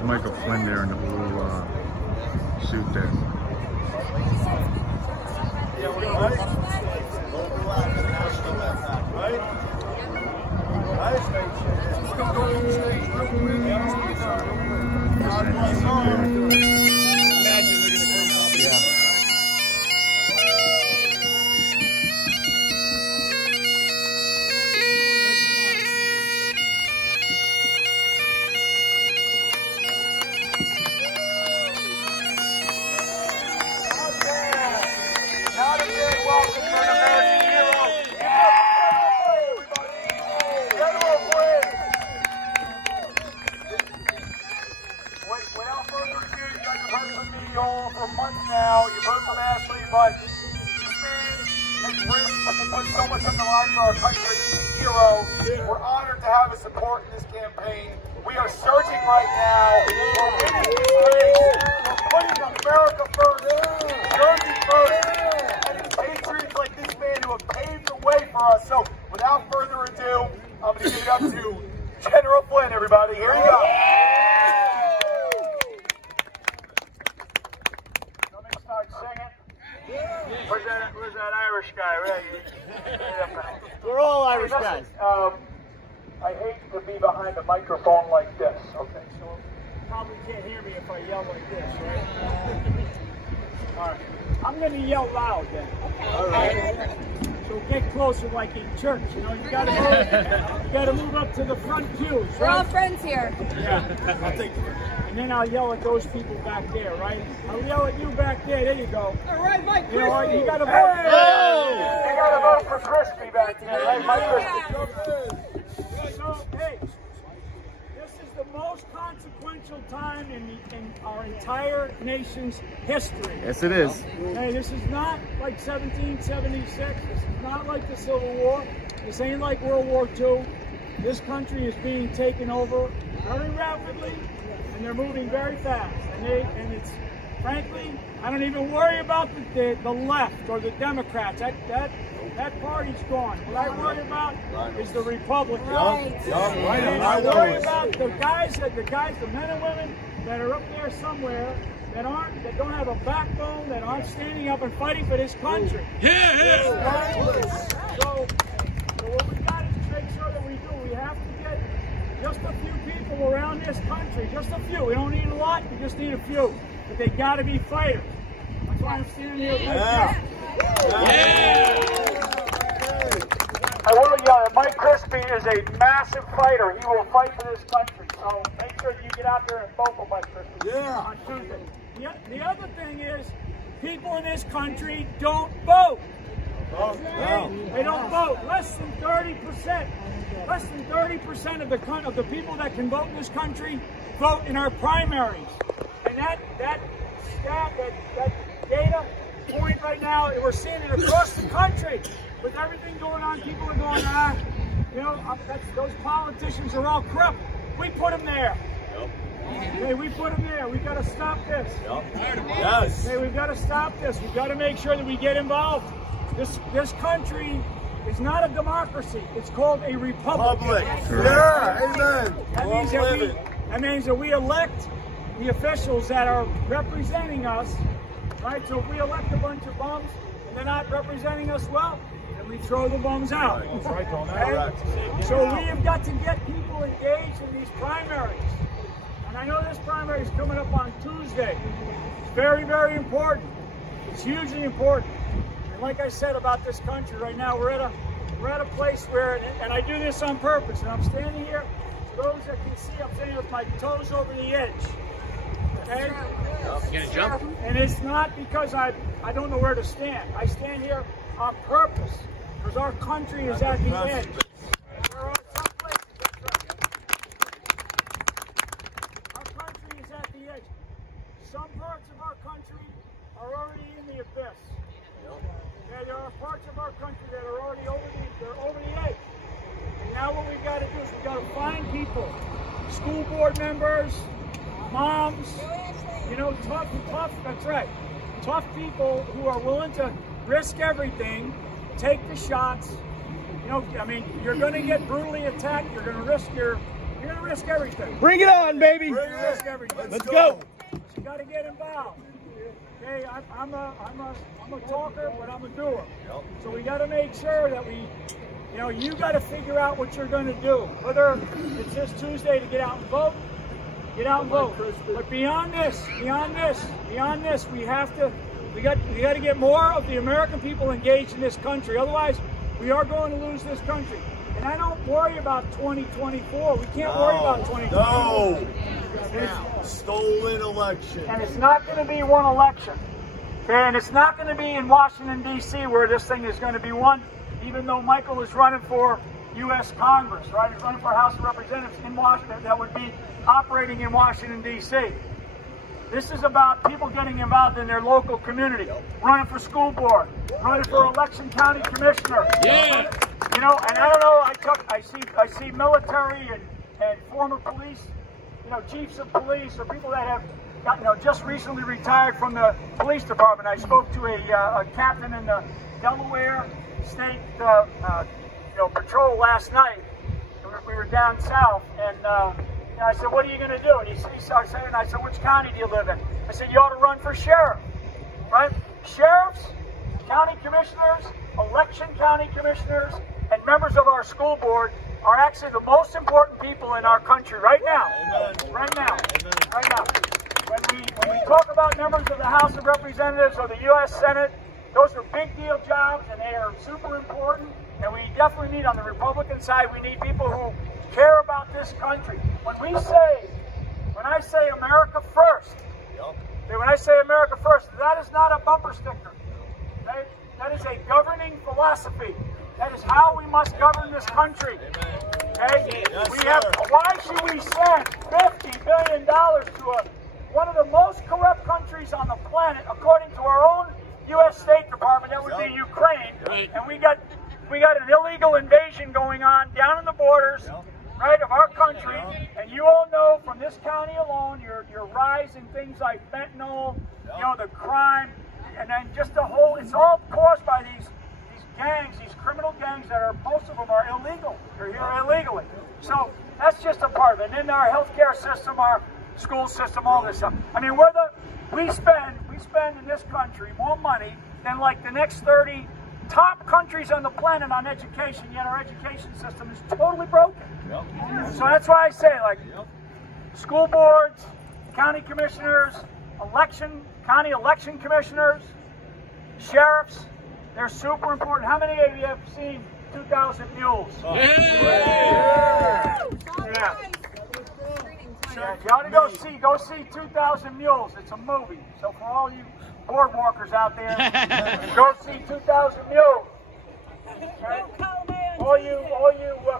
There's Michael Flynn there in the blue suit there. For months now, you've heard from Ashley, but this man has risked and put so much on the line for our country. He's a hero. We're honored to have his support in this campaign. We are searching right now. We're winning this race. We're putting America first, Jersey first, and it's patriots like this man who have paved the way for us. So, without further ado, I'm going to give it up to General Flynn, everybody. Here you go. Where's that Irish guy? Right? We're all Irish guys. I hate to be behind a microphone like this. Okay, so you probably can't hear me if I yell like this, right? All right. I'm going to yell loud then. All right. So get closer like in church, you know. You got to move up to the front pews, right? We're all friends here. Yeah. I'll take it. And then I'll yell at those people back there, right? I'll yell at you back there. There you go. All right, Mike. You know, you got to vote. Hey! You got to vote for Crispi back there, right, Mike Crispi? So, hey, this is the most consequential time in our entire nation's history. Yes, it is. Hey, this is not like 1776. This is not like the Civil War. This ain't like World War II. This country is being taken over very rapidly, and they're moving very fast. And it's, frankly, I don't even worry about the left or the Democrats. That party's gone. What I worry about is the Republicans. And I worry about the men and women that are up there somewhere that don't have a backbone, that aren't standing up and fighting for this country. So what we got is to make sure that we have to get just a few people around this country, just a few. We don't need a lot, we just need a few. But they got to be fighters. That's why I'm standing here right now. I will yell, Mike Crispi is a massive fighter. He will fight for this country. So make sure you get out there and vote for Mike Crispi on Tuesday. The other thing is, people in this country don't vote. They don't vote. Less than 30%. Less than 30% of the people that can vote in this country vote in our primaries. And that data point right now, we're seeing it across the country. With everything going on, people are going, those politicians are all corrupt. We put them there. Hey, we put them there. We've got to stop this. Yes. Hey, we've got to stop this. We've got to make sure that we get involved. This country is not a democracy. It's called a republic. Yeah, amen. That means that we elect the officials that are representing us, right? So if we elect a bunch of bums and they're not representing us well, then we throw the bums out. That's right, okay? So we have got to get people engaged in these primaries. And I know this primary is coming up on Tuesday. It's very, very important. It's hugely important. And like I said about this country right now, we're at a place where, and I do this on purpose, and I'm standing here, for those that can see, I'm standing with my toes over the edge. Okay? You gonna jump? And it's not because I don't know where to stand. I stand here on purpose, because our country is at the edge. There are some places, that's right. Our country is at the edge. Some parts of our country are already in the abyss. Yeah, there are parts of our country that are already over the edge. And now what we've got to do is we've got to find people, school board members, moms, that's right, tough people who are willing to risk everything, take the shots. You're going to get brutally attacked. You're going to risk your You're gonna risk everything. Bring it on, baby. You're gonna risk everything. Let's go. You got to get involved. Okay, I'm a talker, but I'm a doer. Yep. So we got to make sure that we, you know, you got to figure out what you're going to do. Whether it's this Tuesday to get out and vote, get out and vote. But beyond this, we got to get more of the American people engaged in this country. Otherwise, we are going to lose this country. And I don't worry about 2024. We can't worry about 2024. No. Stolen election. And it's not going to be one election. Okay? And it's not going to be in Washington, D.C. where this thing is going to be won, even though Michael is running for U.S. Congress, right? He's running for House of Representatives in Washington that would be operating in Washington, D.C. This is about people getting involved in their local community, running for school board, running for election county commissioner. Yeah. You know, and I don't know, I see military and former police, you know, chiefs of police or people that have just recently retired from the police department. I spoke to a captain in the Delaware State patrol last night. We were down south, and I said, "What are you going to do?" And he started saying, I said, "Which county do you live in?" I said, "You ought to run for sheriff, right? Sheriffs, county commissioners, election county commissioners, and members of our school board are actually the most important people in our country right now. Amen. Right now. Amen. Right now. When we talk about members of the House of Representatives or the U.S. Senate, those are big deal jobs and they are super important. And we definitely need, on the Republican side, we need people who care about this country. When I say America first, when I say America first, that is not a bumper sticker. Okay? That is a governing philosophy. That is how we must govern this country. Okay? Why should we send $50 billion to one of the most corrupt countries on the planet, according to our own U.S. State Department? That would be Ukraine. And we got an illegal invasion going on down in the borders, right, of our country. And you all know from this county alone, your rise in things like fentanyl, you know, the crime, and then just the whole, it's all caused by these gangs, these criminal gangs that are, most of them are illegal. They're here illegally. So that's just a part of it. And then our healthcare system, our school system, all this stuff. I mean, we spend in this country more money than like the next 30 top countries on the planet on education, yet our education system is totally broken. So that's why I say, like, school boards, county commissioners, county election commissioners, sheriffs, they're super important. How many of you have seen 2,000 Mules? Yeah. You ought to go see 2,000 Mules. It's a movie. So for all you boardwalkers out there, go see 2,000 Mules. Okay? All you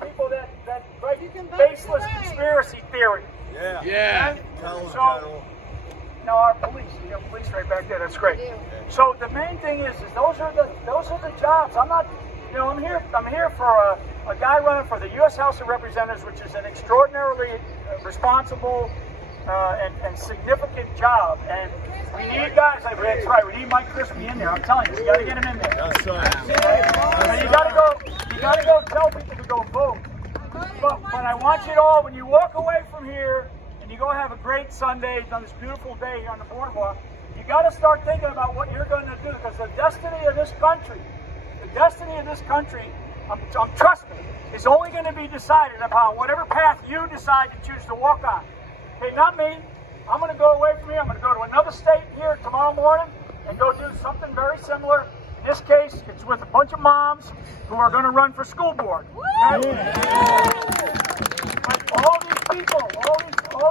people that write baseless conspiracy theory. Yeah. So, our police. You have police right back there. That's great. So the main thing is those are the jobs. I'm not, I'm here for a guy running for the U.S. House of Representatives, which is an extraordinarily responsible and significant job. And we need guys like, that's right, we need Mike Crispi in there. I'm telling you, we got to get him in there. That's right. And you got to go tell people to go vote. But I want you to all, when you walk away from here and you go have a great Sunday on this beautiful day here on the boardwalk, you got to start thinking about what you're going to do, because the destiny of this country, trust me, is only going to be decided upon whatever path you decide to choose to walk on. Okay, not me. I'm going to go away from here. I'm going to go to another state here tomorrow morning and go do something very similar. In this case, it's with a bunch of moms who are going to run for school board. Okay? But all these people, all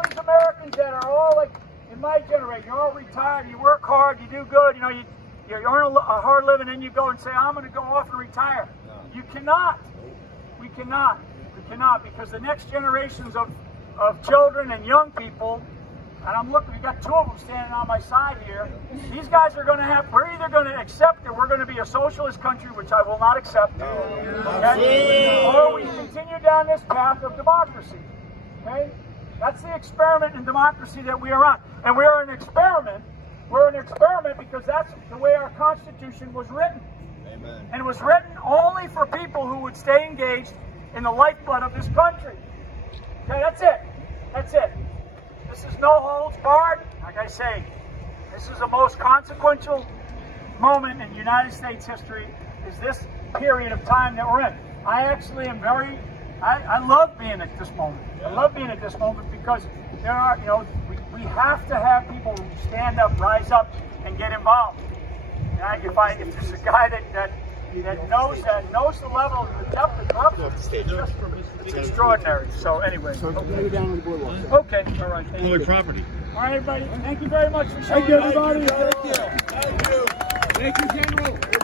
these Americans that are all like in my generation, you're all retired, you work hard, you do good, you earn a hard living, and you go and say, I'm going to go off and retire. You cannot. We cannot, because the next generations of children and young people, and I'm looking, we got two of them standing on my side here. These guys are going to we're either going to accept that we're going to be a socialist country, which I will not accept, okay? Or we continue down this path of democracy, okay? That's the experiment in democracy that we are on. And we are an experiment. We're an experiment because that's the way our Constitution was written. Amen. And it was written only for people who would stay engaged in the lifeblood of this country. Okay, that's it. That's it. This is no holds barred. Like I say, this is the most consequential moment in United States history, is this period of time that we're in. I actually am very, I love being at this moment. I love being at this moment because there are, you know, we have to have people who stand up, rise up, and get involved. And if there's a guy that knows the level of the depth of corruption, it's extraordinary. So anyway. Okay, all right. Public property. All right, everybody. Thank you very much for showing Thank you, everybody. Thank you. Thank you, General.